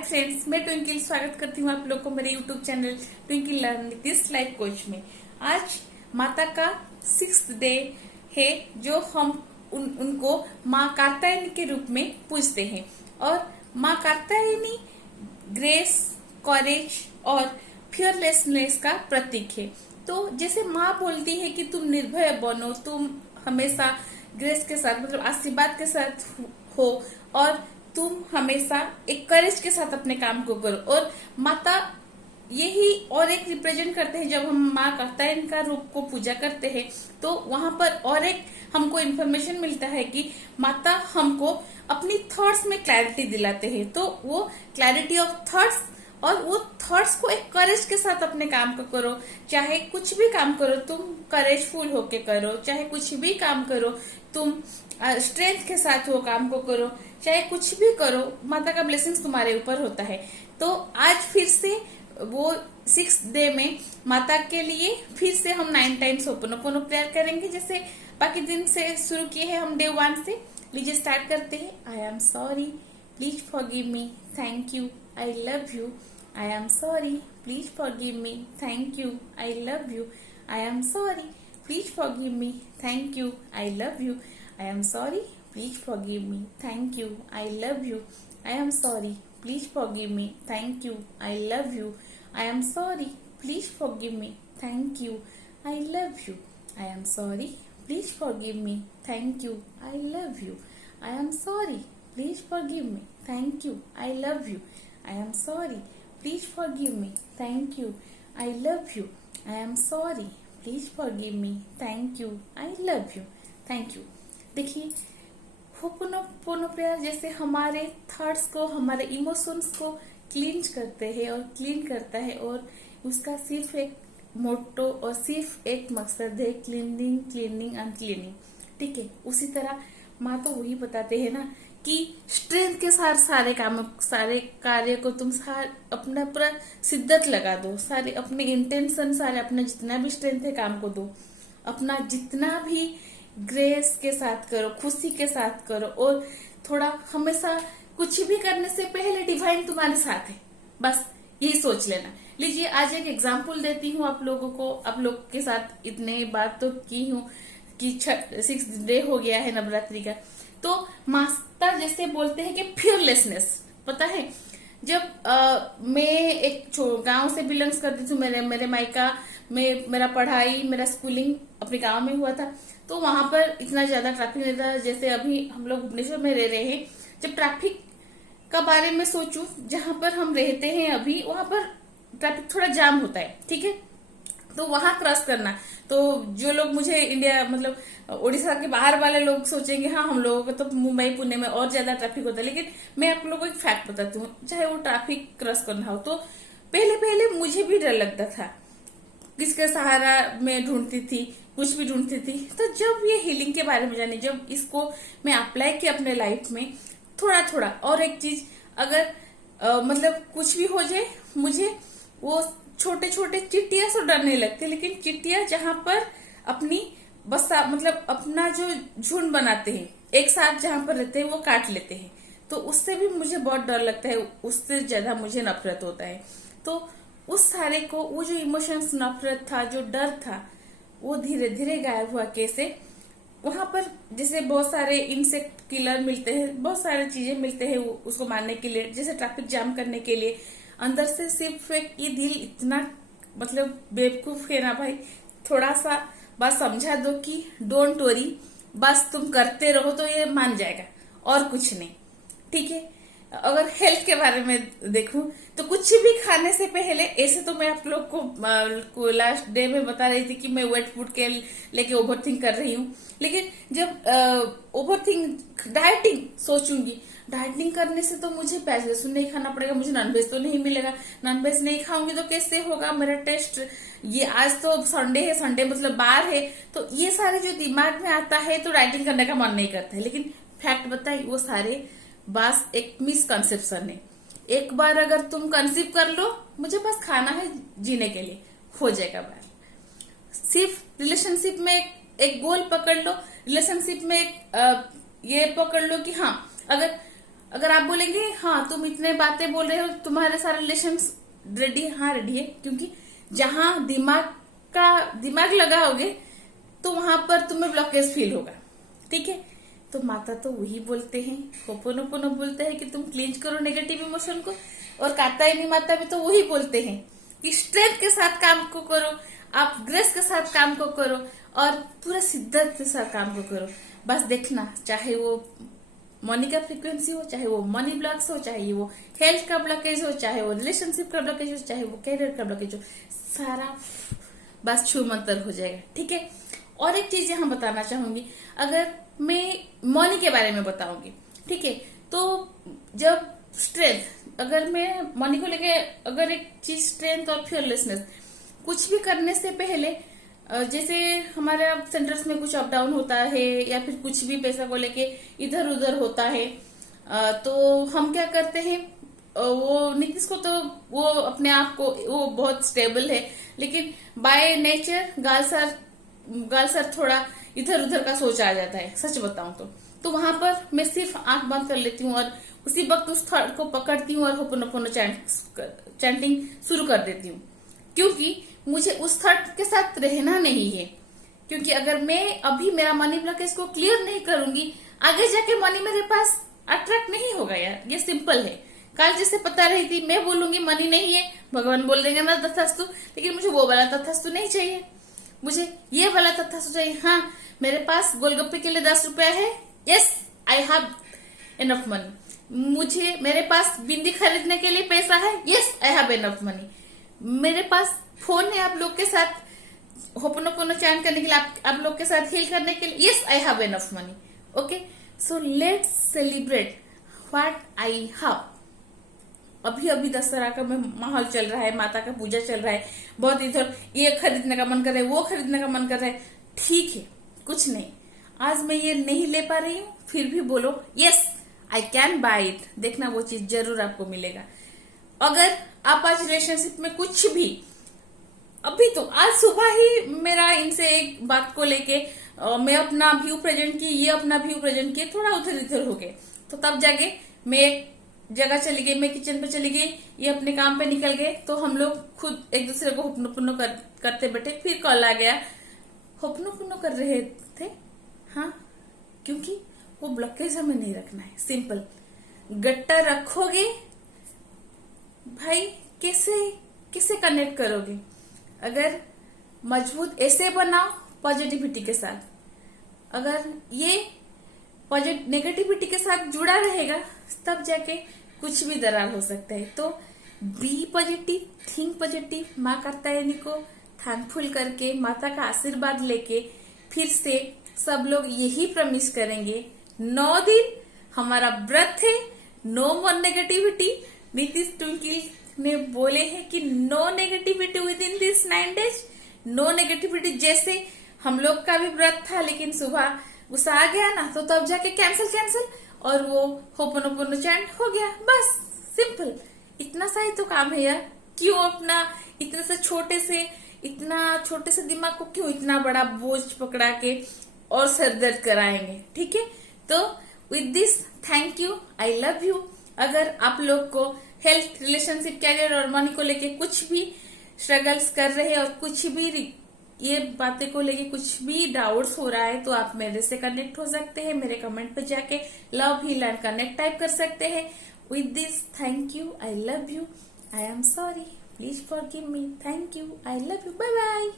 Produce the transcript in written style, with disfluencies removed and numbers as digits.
Friends, मैं twinkle स्वागत करती हूँ आप लोग को मेरे YouTube channel twinkle learn this life coach में। आज माता का 6th डे है जो हम उनको माँ कात्यायनी के रूप में पूजते हैं। और माँ कात्यायनी ग्रेस, कॉरेज और फियरलेसनेस का प्रतीक है। तो जैसे माँ बोलती है कि तुम निर्भय बनो, तुम हमेशा ग्रेस के साथ मतलब आशीर्वाद के साथ हो और तुम हमेशा एक करेज के साथ अपने काम को करो। और माता यही और एक रिप्रेजेंट करते हैं। जब हम माँ कात्यायनी का रूप को पूजा करते हैं तो वहां पर और एक हमको इन्फॉर्मेशन मिलता है कि माता हमको अपनी थॉट्स में क्लैरिटी दिलाते हैं। तो वो क्लैरिटी ऑफ थॉट्स और वो थॉट्स को एक करेज के साथ अपने काम को करो। चाहे कुछ भी काम करो तुम करेजफुल होके करो, चाहे कुछ भी काम करो तुम स्ट्रेंथ के साथ वो काम को करो, चाहे कुछ भी करो माता का ब्लेसिंग्स तुम्हारे ऊपर होता है। तो आज फिर से वो 6th डे में माता के लिए फिर से हम 9 टाइम्स होपोनोपोनो प्रेयर करेंगे, जैसे बाकी दिन से शुरू किए हैं हम डे 1 से। लीजिए स्टार्ट करते हैं। आई am sorry, please forgive me, thank you, I love you. I am sorry, please forgive me, thank you, I love you. I am sorry, please forgive me, thank you, I love you. I am sorry, please forgive me, thank you, I love you. I am sorry, please forgive me, thank you, I love you. I am sorry, please forgive me, thank you, I love you. I am sorry, please forgive me, thank you, I love you. I am sorry, please forgive me, thank you, I love you. I am sorry, please forgive me, thank you, I love you. I am sorry, please forgive me, thank you, I love you. Thank you. देखिए, ho'oponopono prayer जैसे हमारे thoughts को, हमारे emotions को cleanse करते हैं और clean करता है। और उसका सिर्फ एक मोटो और सिर्फ एक मकसद है, क्लीनिंग क्लीनिंग अनक्लीनिंग। ठीक है, उसी तरह माँ तो वही बताते हैं ना कि स्ट्रेंथ के साथ सारे काम, सारे कार्य को तुम अपना पूरा शिद्दत लगा दो, सारे अपने इंटेंशन, सारे अपना जितना भी स्ट्रेंथ है काम को दो, अपना जितना भी ग्रेस के साथ करो, खुशी के साथ करो। और थोड़ा हमेशा कुछ भी करने से पहले डिवाइन तुम्हारे साथ है, बस यही सोच लेना। लीजिए आज एक एग्जांपल देती हूँ आप लोगों को। आप लोग के साथ इतने बात तो की हूँ कि 6th डे हो गया है नवरात्रि का। तो माता जैसे बोलते हैं कि फियरलेसनेस, पता है जब मैं एक गांव से बिलोंग्स करती थी, मेरे मायका में मेरा पढ़ाई, मेरा स्कूलिंग अपने गांव में हुआ था। तो वहां पर इतना ज्यादा ट्रैफिक नहीं था जैसे अभी हम लोग भुवनेश्वर में रह रहे हैं। जब ट्रैफिक का बारे में सोचूं, जहां पर हम रहते हैं अभी वहां पर ट्रैफिक थोड़ा जाम होता है, ठीक है। तो वहां क्रॉस करना, तो जो लोग मुझे इंडिया मतलब उड़ीसा के बाहर वाले लोग सोचेंगे हाँ हम लोगों को तो मुंबई पुणे में और ज्यादा ट्रैफिक होता है। लेकिन मैं आप लोगों को एक फैक्ट बताती हूँ, चाहे वो ट्रैफिक क्रॉस करना हो तो पहले पहले मुझे भी डर लगता था, किसके सहारा में ढूंढती थी, कुछ भी ढूंढती थी। तो जब ये हीलिंग के बारे में जाने, जब इसको मैं अप्लाई किया अपने लाइफ में थोड़ा थोड़ा, और एक चीज अगर मतलब कुछ भी हो जाए, मुझे वो छोटे छोटे चिट्टियां से डर नहीं लगते, लेकिन चिट्टियां जहां पर अपनी बसा मतलब अपना जो झुंड बनाते हैं, एक साथ जहां पर रहते हैं वो काट लेते हैं, तो उससे भी मुझे बहुत डर लगता है, उससे ज्यादा मुझे नफरत होता है। तो उस सारे को, वो जो इमोशंस, नफरत था, जो डर था, वो धीरे धीरे गायब हुआ। कैसे? वहां पर जैसे बहुत सारे इंसेक्ट किलर मिलते हैं, बहुत सारे चीजें मिलते हैं उसको मारने के लिए, जैसे ट्रैफिक जाम करने के लिए। अंदर से सिर्फ एक ये दिल इतना मतलब बेवकूफ है ना भाई, थोड़ा सा बस समझा दो कि डोंट वरी, बस तुम करते रहो तो ये मान जाएगा, और कुछ नहीं। ठीक है। अगर हेल्थ के बारे में देखूं तो कुछ भी खाने से पहले, ऐसे तो मैं आप लोग को लास्ट डे में बता रही थी कि मैं वेट फूड के लेके ओवरथिंक कर रही हूँ, लेकिन जब ओवरथिंक डाइटिंग सोचूंगी, डाइटिंग करने से तो मुझे प्याज लहसुन नहीं खाना पड़ेगा, मुझे नॉनवेज तो नहीं मिलेगा, नॉनवेज नहीं खाऊंगी तो कैसे होगा मेरा टेस्ट, ये आज तो संडे है, संडे मतलब बार है। तो ये सारे जो दिमाग में आता है तो डाइटिंग करने का मन नहीं करता है। लेकिन फैक्ट बताइए, वो सारे बस एक मिसकंसेप्शन है। एक बार अगर तुम कंसीव कर लो, मुझे बस खाना है जीने के लिए, हो जाएगा बार। सिर्फ रिलेशनशिप में एक गोल पकड़ लो, रिलेशनशिप में ये पकड़ लो कि हाँ अगर अगर आप बोलेंगे हाँ तुम इतने बातें बोल रहे हो, तुम्हारे सारा रिलेशन रेडी है, हाँ रेडी है, क्योंकि जहां दिमाग लगाओगे तो वहां पर तुम्हें ब्लॉकेज फील होगा। ठीक है, तो माता तो वही बोलते हैं, होपोनोपोनो बोलते हैं कि तुम क्लींज करो नेगेटिव इमोशन को, और कात्यायनी माता भी तो वही बोलते हैं कि स्ट्रेंथ के साथ काम को करो, आप ग्रेस के साथ काम को करो, और पूरा शिद्दत के साथ काम को करो। बस देखना, चाहे वो मनी का फ्रीक्वेंसी हो, चाहे वो मनी ब्लॉक्स हो, चाहे वो हेल्थ का ब्लॉकेज हो, चाहे वो रिलेशनशिप का ब्लॉकेज हो, चाहे वो कैरियर का ब्लॉकेज हो, सारा बस छू मंतर हो जाएगा। ठीक है, और एक चीज यहाँ बताना चाहूंगी, अगर मैं मनी के बारे में बताऊंगी, ठीक है, तो जब स्ट्रेंथ, अगर मैं मनी को लेके अगर एक चीज स्ट्रेंथ और फियरलेसनेस, कुछ भी करने से पहले जैसे हमारे सेंटर्स में कुछ अप डाउन होता है या फिर कुछ भी पैसा को लेके इधर उधर होता है, तो हम क्या करते हैं, वो नीतीश को तो वो अपने आप को वो बहुत स्टेबल है, लेकिन बाय नेचर गालसर थोड़ा इधर उधर का सोच आ जाता है, सच बताऊं तो वहां पर मैं सिर्फ आंख बंद कर लेती हूँ और उसी वक्त उस थॉट को पकड़ती हूँ और होपोनोपोनो चैंटिंग शुरू कर देती हूँ, क्योंकि मुझे उस थॉट के साथ रहना नहीं है। क्योंकि अगर मैं अभी मेरा मनी ब्लॉकेज को क्लियर नहीं करूंगी, आगे जाके मनी मेरे पास अट्रैक्ट नहीं होगा यार, ये सिंपल है। कल जैसे पता रही थी, मैं बोलूंगी मनी नहीं है, भगवान बोल देंगे ना तथास्तु, लेकिन मुझे वो वाला तथास्तु नहीं चाहिए, मुझे ये वाला तथास्तु चाहिए। हाँ, मेरे पास गोलगप्पे के लिए 10 रुपया है, yes I have enough money. मुझे मेरे पास बिंदी खरीदने के लिए पैसा है, yes I have enough money. मेरे पास फोन है आप लोग के साथ होपोनोपोनो चैंट करने के लिए, आप लोग के साथ हील करने के लिए, yes I have enough money. Okay, so let's celebrate what I have. अभी अभी दशहरा का माहौल चल रहा है, माता का पूजा चल रहा है, बहुत इधर ये खरीदने का मन कर रहा है, वो खरीदने का मन कर रहा है, ठीक है, कुछ नहीं, आज मैं ये नहीं ले पा रही हूँ, फिर भी बोलो yes I can buy it, देखना वो चीज जरूर आपको मिलेगा। अगर आप आज रिलेशनशिप में कुछ भी, अभी तो आज सुबह ही मेरा इनसे एक बात को लेके मैं अपना व्यू प्रेजेंट की, ये अपना व्यू प्रेजेंट किए, थोड़ा उधर इधर हो गए, तो तब जाके मैं एक जगह चली गई, मैं किचन पे चली गई, ये अपने काम पे निकल गए, तो हम लोग खुद एक दूसरे को होपोनोपोनो करते बैठे, फिर कॉल आ गया, होपोनोपोनो कर रहे थे। हाँ, क्योंकि वो ब्लॉकेज हमें नहीं रखना है, सिंपल। गट्टा रखोगे भाई, कैसे कनेक्ट करोगे? अगर मजबूत ऐसे बनाओ पॉजिटिविटी के साथ, अगर ये नेगेटिविटी के साथ जुड़ा रहेगा तब जाके कुछ भी दरार हो सकता है। तो बी पॉजिटिव, थिंक पॉजिटिव, माँ कात्यायनी को थैंकफुल करके, माता का आशीर्वाद लेके फिर से सब लोग यही प्रॉमिस करेंगे, 9 दिन हमारा व्रत है, no more negativity. Nitish Twinkle ने बोले हैं कि no negativity within this 9 days, no negativity. जैसे हम लोग का भी व्रत था, लेकिन सुबह गुस्सा आ गया ना, तो तब जाके कैंसिल और वो होपोनोपोनो चैंट हो गया, बस सिंपल। इतना सा ही तो काम है यार, क्यों अपना इतने छोटे से दिमाग को क्यों इतना बड़ा बोझ पकड़ा के और सरदर्द कराएंगे? ठीक है, तो with this thank you, I love you. अगर आप लोग को हेल्थ, रिलेशनशिप, कैरियर और मनी को लेके कुछ भी स्ट्रगल्स कर रहे हैं और कुछ भी ये बातें को लेके कुछ भी डाउट्स हो रहा है, तो आप मेरे से कनेक्ट हो सकते हैं, मेरे कमेंट पे जाके love heal and connect type कर सकते हैं। With this thank you, I love you, I am sorry, please forgive me, thank you, I love you, bye bye.